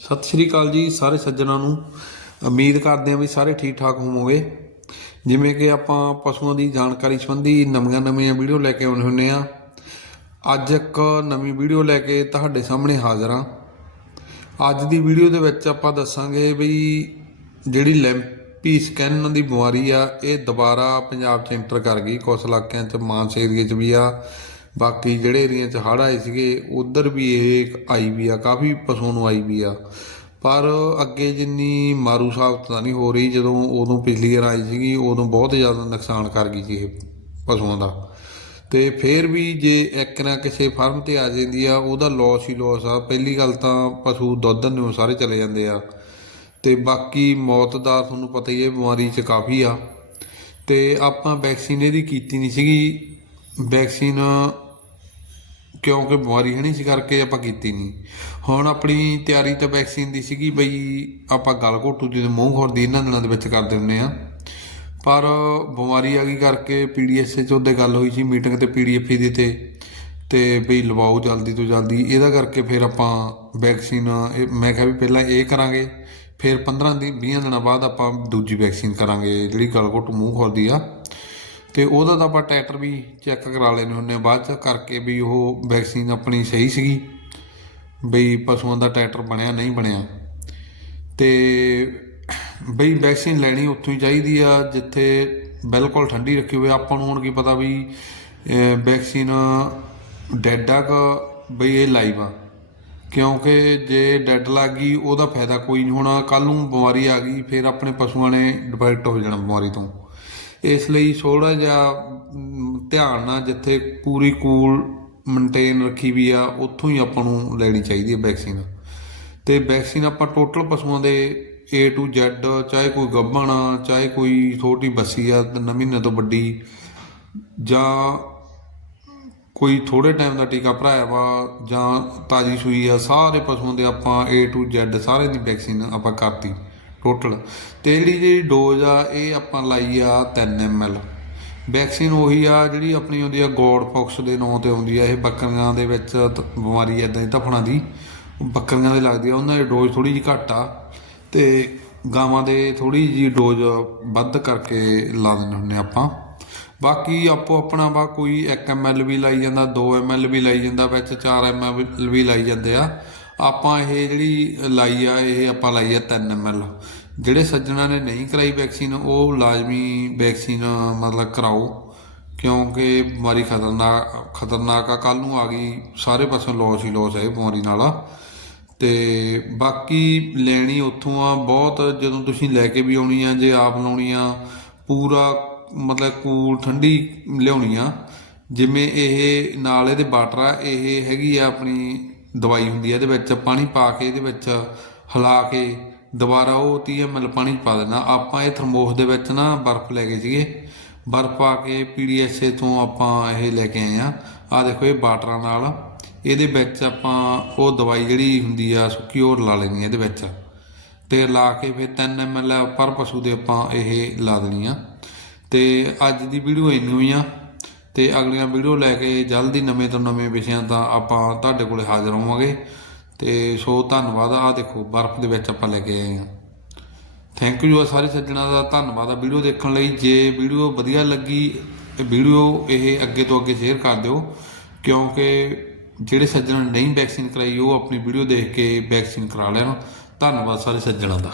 ਸਤਿ ਸ਼੍ਰੀ ਅਕਾਲ ਜੀ ਸਾਰੇ ਸੱਜਣਾਂ ਨੂੰ। ਉਮੀਦ ਕਰਦੇ ਹਾਂ ਵੀ ਸਾਰੇ ਠੀਕ ਠਾਕ ਹੋਵੋਗੇ। ਜਿਵੇਂ ਕਿ ਆਪਾਂ ਪਸ਼ੂਆਂ ਦੀ ਜਾਣਕਾਰੀ ਸੰਬੰਧੀ ਨਵੀਆਂ-ਨਵੀਆਂ ਵੀਡੀਓ ਲੈ ਕੇ ਆਉਣੇ ਹੁੰਨੇ ਆ ਅੱਜ ਇੱਕ ਨਵੀਂ ਵੀਡੀਓ ਲੈ ਕੇ ਤੁਹਾਡੇ ਸਾਹਮਣੇ ਹਾਜ਼ਰ ਹਾਂ। ਅੱਜ ਦੀ ਵੀਡੀਓ ਦੇ ਵਿੱਚ ਆਪਾਂ ਦੱਸਾਂਗੇ ਵੀ ਜਿਹੜੀ ਲੈਂਪੀ ਸਕੈਨ ਦੀ ਬਿਮਾਰੀ ਆ, ਇਹ ਦੁਬਾਰਾ ਪੰਜਾਬ 'ਚ ਐਂਟਰ ਕਰ ਗਈ। ਕੁਝ ਇਲਾਕਿਆਂ 'ਚ ਮਾਨਸ ਏਰੀਏ 'ਚ ਵੀ ਆ। ਬਾਕੀ ਜਿਹੜੇ ਏਰੀਆ 'ਚ ਹੜ੍ਹ ਆਏ ਸੀਗੇ, ਉਧਰ ਵੀ ਇਹ ਆਈ ਵੀ ਆ, ਕਾਫੀ ਪਸ਼ੂਆਂ ਨੂੰ ਆਈ ਵੀ ਆ। ਪਰ ਅੱਗੇ ਜਿੰਨੀ ਮਾਰੂ ਸਾਬਤ ਤਾਂ ਨਹੀਂ ਹੋ ਰਹੀ, ਜਦੋਂ ਉਦੋਂ ਪਿਛਲੀ ਵਾਰ ਆਈ ਸੀਗੀ, ਉਦੋਂ ਬਹੁਤ ਜ਼ਿਆਦਾ ਨੁਕਸਾਨ ਕਰ ਗਈ ਸੀ ਇਹ ਪਸ਼ੂਆਂ ਦਾ। ਤੇ ਫਿਰ ਵੀ ਜੇ ਇੱਕ ਨਾ ਕਿਸੇ ਫਾਰਮ ਤੇ ਆ ਜਾਂਦੀ ਆ, ਉਹਦਾ ਲਾਸ ਹੀ ਲਾਸ ਆ। ਪਹਿਲੀ ਗੱਲ ਤਾਂ ਪਸ਼ੂ ਦੁੱਧ ਨੂੰ ਸਾਰੇ ਚਲੇ ਜਾਂਦੇ ਆ। ਤੇ ਬਾਕੀ ਮੌਤ ਦਾ ਤੁਹਾਨੂੰ ਪਤਾ ਹੀ ਹੈ ਬਿਮਾਰੀ 'ਚ ਕਾਫੀ ਆ। ਤੇ ਆਪਾਂ ਵੈਕਸੀਨ ਇਹਦੀ ਕੀਤੀ ਨਹੀਂ ਸੀਗੀ। ਵੈਕਸੀਨ ਕਿਉਂਕਿ ਬਿਮਾਰੀ ਹੈ ਨਹੀਂ ਸੀ ਕਰਕੇ ਆਪਾਂ ਕੀਤੀ ਨਹੀਂ ਹੁਣ ਆਪਣੀ ਤਿਆਰੀ ਤਾਂ ਵੈਕਸੀਨ ਦੀ ਸੀਗੀ ਬਈ ਆਪਾਂ ਗਲ ਘੋਟੂ ਜਿਹਦੇ ਮੂੰਹ ਖੋਰਦੀ ਇਹਨਾਂ ਦਿਨਾਂ ਦੇ ਵਿੱਚ ਕਰ ਦਿੰਦੇ ਆ ਪਰ ਬਿਮਾਰੀ ਆ ਗਈ ਕਰਕੇ ਪੀਡੀਐਸ ਚ ਉਹਦੇ ਗੱਲ ਹੋਈ ਸੀ ਮੀਟਿੰਗ ਤੇ ਪੀਡੀਐਫ ਦੀ ਤੇ ਤੇ ਬਈ ਲਵਾਓ ਜਲਦੀ ਤੋਂ ਜਲਦੀ। ਇਹਦਾ ਕਰਕੇ ਫਿਰ ਆਪਾਂ ਵੈਕਸੀਨ ਇਹ- ਮੈਂ ਕਿਹਾ ਵੀ ਪਹਿਲਾਂ ਇਹ ਕਰਾਂਗੇ, ਫਿਰ 15 ਦਿਨ 20 ਦਿਨਾਂ ਬਾਅਦ ਆਪਾਂ ਦੂਜੀ ਵੈਕਸੀਨ ਕਰਾਂਗੇ। ਜਿਹੜੀ ਗਲ ਘੋਟੂ ਮੂੰਹ ਖੋਰਦੀ ਆ। ਤੇ ਉਹਦਾ ਤਾਂ ਆਪਾਂ ਟੈਟਰ ਵੀ ਚੈੱਕ ਕਰਾ ਲੈਣੇ ਹੁੰਨੇ ਆ ਬਾਅਦ ਚ ਕਰਕੇ ਵੀ ਉਹ ਵੈਕਸੀਨ ਆਪਣੀ ਸਹੀ ਸੀਗੀ, ਬਈ ਪਸ਼ੂਆਂ ਦਾ ਟੈਟਰ ਬਣਿਆ ਨਹੀਂ ਬਣਿਆ। ਤੇ ਬਈ ਵੈਕਸੀਨ ਲੈਣੀ ਉੱਥੋਂ ਹੀ ਚਾਹੀਦੀ ਆ, ਜਿੱਥੇ ਬਿਲਕੁਲ ਠੰਡੀ ਰੱਖੀ ਹੋਵੇ। ਆਪਾਂ ਨੂੰ ਹੁਣ ਕੀ ਪਤਾ ਵੀ ਵੈਕਸੀਨ ਡੈਡ ਆ ਕਿ ਬਈ ਇਹ ਲਾਈਵ ਆ। ਕਿਉਂਕਿ ਜੇ ਡੈਡ ਲੱਗ ਗਈ, ਉਹਦਾ ਫਾਇਦਾ ਕੋਈ ਨਹੀਂ ਹੋਣਾ। ਕੱਲ ਨੂੰ ਬਿਮਾਰੀ ਆ ਗਈ, ਫਿਰ ਆਪਣੇ ਪਸ਼ੂਆਂ ਨੇ ਡਿਫੈਕਟ ਹੋ ਜਾਣਾ ਬਿਮਾਰੀ ਤੋਂ। ਇਸ ਲਈ ਥੋੜਾ ਜਿਹਾ ਧਿਆਨ ਨਾਲ ਜਿੱਥੇ ਪੂਰੀ ਕੂਲ ਮੇਨਟੇਨ ਰੱਖੀ ਵੀ ਆ, ਉੱਥੋਂ ਹੀ ਆਪਾਂ ਨੂੰ ਲੈਣੀ ਚਾਹੀਦੀ ਹੈ ਵੈਕਸੀਨ ਤੇ ਵੈਕਸੀਨ ਆਪਾਂ ਟੋਟਲ ਪਸ਼ੂਆਂ ਦੇ A to Z, ਚਾਹੇ ਕੋਈ ਗੱਭਣ ਆ, ਚਾਹੇ ਕੋਈ ਛੋਟੀ ਬੱਸੀ ਆ ਤਿੰਨ ਮਹੀਨੇ ਤੋਂ ਵੱਡੀ, ਜਾਂ ਕੋਈ ਥੋੜੇ ਟਾਈਮ ਦਾ ਟੀਕਾ ਭਰਾਇਆ ਵਾ, ਜਾਂ ਤਾਜੀ ਸੂਈ ਆ, ਸਾਰੇ ਪਸ਼ੂਆਂ ਦੇ ਆਪਾਂ A to Z ਸਾਰੇ ਦੀ ਵੈਕਸੀਨ ਆਪਾਂ ਕਰਤੀ। ਟੋਟਲ ਤੇ ਜਿਹੜੀ ਜਿਹੜੀ ਡੋਜ਼ ਆ, ਇਹ ਆਪਾਂ ਲਾਈ ਆ 3 ml ਵੈਕਸੀਨ ਉਹੀ ਆ ਜਿਹੜੀ ਆਪਣੀ ਆਉਂਦੀ ਆ ਗੋਡ ਫੌਕਸ ਦੇ ਨਾਂ ਤੇ ਆਉਂਦੀ ਆ, ਇਹ ਬੱਕਰੀਆਂ ਦੇ ਵਿੱਚ ਤ- ਬਿਮਾਰੀ ਇਦਾਂ ਦੀ ਧਫਣਾ ਦੀ ਬੱਕਰੀਆਂ ਦੇ ਲੱਗਦੀ ਆ, ਉਹਨਾਂ ਦੀ ਡੋਜ਼ ਥੋੜੀ ਜਿਹੀ ਘੱਟ ਆ। ਤੇ ਗਾਵਾਂ ਦੇ ਥੋੜੀ ਜਿਹੀ ਡੋਜ਼ ਵੱਧ ਕਰਕੇ ਲਾ ਦਿੰਦੇ ਹੁੰਦੇ ਆਪਾਂ। ਬਾਕੀ ਆਪੋ ਆਪਣਾ ਵਾ, ਕੋਈ 1 ml ਵੀ ਲਾਈ ਜਾਂਦਾ 2 ml ਵੀ ਲਾਈ ਜਾਂਦਾ, ਵਿੱਚ 4 ml ਵੀ ਲਾਈ ਜਾਂਦੇ ਆ। ਆਪਾਂ ਇਹ ਜਿਹੜੀ ਲਾਈ ਆ, ਇਹ ਆਪਾਂ ਲਾਈ ਆ 3 ml ਜਿਹੜੇ ਸੱਜਣਾ ਨੇ ਨਹੀਂ ਕਰਾਈ ਵੈਕਸੀਨ ਉਹ ਲਾਜ਼ਮੀ ਵੈਕਸੀਨ ਮਤਲਬ ਕਰਾਓ। ਕਿਉਂਕਿ ਬਿਮਾਰੀ ਖਤਰਨਾਕ ਖਤਰਨਾਕ ਆ ਕੱਲ ਨੂੰ ਆ ਗਈ, ਸਾਰੇ ਪਾਸੋਂ ਲੋਸ ਹੀ ਲੋਸ ਹੈ ਇਹ ਬਿਮਾਰੀ ਨਾਲ। ਤੇ ਬਾਕੀ ਲੈਣੀ ਉੱਥੋਂ ਆ, ਬਹੁਤ ਜਦੋਂ ਤੁਸੀਂ ਲੈ ਕੇ ਵੀ ਆਉਣੀ ਆ, ਜੇ ਆਪ ਲਾਉਣੀ ਆ, ਪੂਰਾ ਮਤਲਬ ਕੂਲ ਠੰਡੀ ਲਿਆਉਣੀ ਆ। ਜਿਵੇਂ ਇਹ, ਨਾਲ ਇਹਦੇ ਬਾਟਰ ਆ, ਇਹ ਹੈਗੀ ਆ ਆਪਣੀ ਦਵਾਈ ਹੁੰਦੀ ਆ, ਇਹਦੇ ਵਿੱਚ ਪਾਣੀ ਪਾ ਕੇ, ਇਹਦੇ ਵਿੱਚ ਹਿਲਾ ਕੇ ਦੁਬਾਰਾ ਉਹ 30 ml ਪਾਣੀ ਪਾ ਦੇਣਾ ਆਪਾਂ ਇਹ ਥਰਮੋਸ ਦੇ ਵਿੱਚ ਨਾ ਬਰਫ਼ ਲੈ ਗਏ ਸੀਗੇ। ਬਰਫ਼ ਪਾ ਕੇ ਪੀਡੀਐਸਏ ਤੋਂ ਆਪਾਂ ਇਹ ਲੈ ਕੇ ਆਏ ਆ। ਆ ਦੇਖੋ ਇਹ ਬਾਟਰਾਂ ਨਾਲ। ਇਹਦੇ ਵਿੱਚ ਆਪਾਂ ਉਹ ਦਵਾਈ ਜਿਹੜੀ ਹੁੰਦੀ ਆ, ਸੁੱਕੀ ਉਹ ਲਾ ਲੈਣੀ ਇਹਦੇ ਵਿੱਚ। ਤੇ ਲਾ ਕੇ ਫਿਰ 3 ml ਪਰ ਪਸ਼ੂ ਦੇ ਆਪਾਂ ਇਹ ਲਾ ਦੇਣੀ ਆ। ਤੇ ਅੱਜ ਦੀ ਵੀਡੀਓ ਇੰਨੀ ਹੀ ਆ। ਤੇ ਅਗਲੀਆਂ ਵੀਡੀਓ ਲੈ ਕੇ ਜਲਦੀ ਨਵੇਂ ਤੋਂ ਨਵੇਂ ਵਿਸ਼ਿਆਂ ਦਾ ਆਪਾਂ ਤੁਹਾਡੇ ਕੋਲੇ ਹਾਜ਼ਰ ਹੋਵਾਂਗੇ। ਤੇ ਸੋ ਧੰਨਵਾਦ ਆ ਦੇਖੋ ਬਰਫ਼ ਦੇ ਵਿੱਚ ਆਪਾਂ ਲੈ ਕੇ ਆਏ ਹਾਂ। ਥੈਂਕ ਯੂ ਆ ਸਾਰੇ ਸੱਜਣਾ ਦਾ, ਧੰਨਵਾਦ ਆ ਵੀਡੀਓ ਦੇਖਣ ਲਈ। ਜੇ ਵੀਡੀਓ ਵਧੀਆ ਲੱਗੀ, ਇਹ ਵੀਡੀਓ ਇਹ ਅੱਗੇ ਤੋਂ ਅੱਗੇ ਸ਼ੇਅਰ ਕਰ ਦਿਓ, ਕਿਉਂਕਿ ਜਿਹੜੇ ਸੱਜਣਾ ਨਹੀਂ ਵੈਕਸੀਨ ਕਰਾਈ, ਉਹ ਆਪਣੀ ਵੀਡੀਓ ਦੇਖ ਕੇ ਵੈਕਸੀਨ ਕਰਾ ਲੈਣ। ਧੰਨਵਾਦ ਸਾਰੇ ਸੱਜਣਾ ਦਾ।